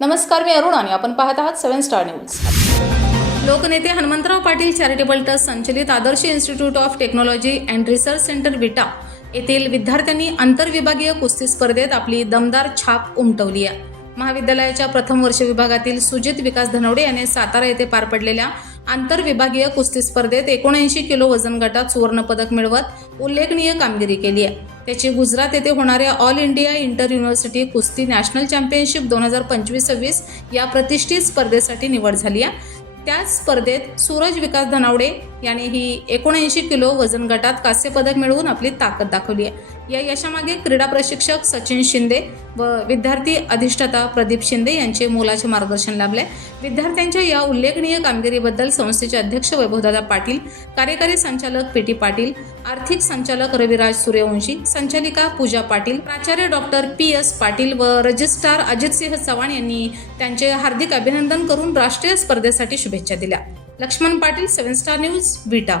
नमस्कार मी अरुण आणि आपण पाहत आहात सेव्हन स्टार न्यूज. लोकनेते हनुमंतराव पाटील चॅरिटेबल ट्रस्ट संचलित Adarsh institute of technology and research centre Vita येथील विद्यार्थ्यांनी आंतरविभागीय कुस्ती स्पर्धेत आपली दमदार छाप उमटवली आहे. महाविद्यालयाच्या प्रथम वर्ष विभागातील सुजित विकास धनवडे याने सातारा येथे पार पडलेल्या आंतरविभागीय कुस्ती स्पर्धेत एकोणऐंशी किलो वजन गटात सुवर्णपदक मिळवत उल्लेखनीय कामगिरी केली आहे. त्याची गुजरात येथे होणाऱ्या ऑल इंडिया इंटर युनिव्हर्सिटी कुस्ती नॅशनल चॅम्पियनशिप दोन हजार पंचवीस सव्वीस या प्रतिष्ठित स्पर्धेसाठी निवड झाली आहे. त्याच स्पर्धेत सूरज विकास धनावडे याने ही एकोणऐंशी किलो वजन गटात कांस्य पदक मिळवून आपली ताकद दाखवली आहे. या यशामागे क्रीडा प्रशिक्षक सचिन शिंदे व विद्यार्थी अधिष्ठाता प्रदीप शिंदे यांचे मोलाचे मार्गदर्शन लाभले. विद्यार्थ्यांच्या या उल्लेखनीय कामगिरीबद्दल संस्थेचे अध्यक्ष वैभवदादा पाटील कार्यकारी संचालक पी टी पाटील आर्थिक संचालक रविराज सूर्यवंशी संचालिका पूजा पाटील प्राचार्य डॉक्टर पी एस पाटील व रजिस्ट्रार अजितसिंह चव्हाण यांनी त्यांचे हार्दिक अभिनंदन करून राष्ट्रीय स्पर्धेसाठी शुभेच्छा दिल्या. Laxman Patil seven star news Vita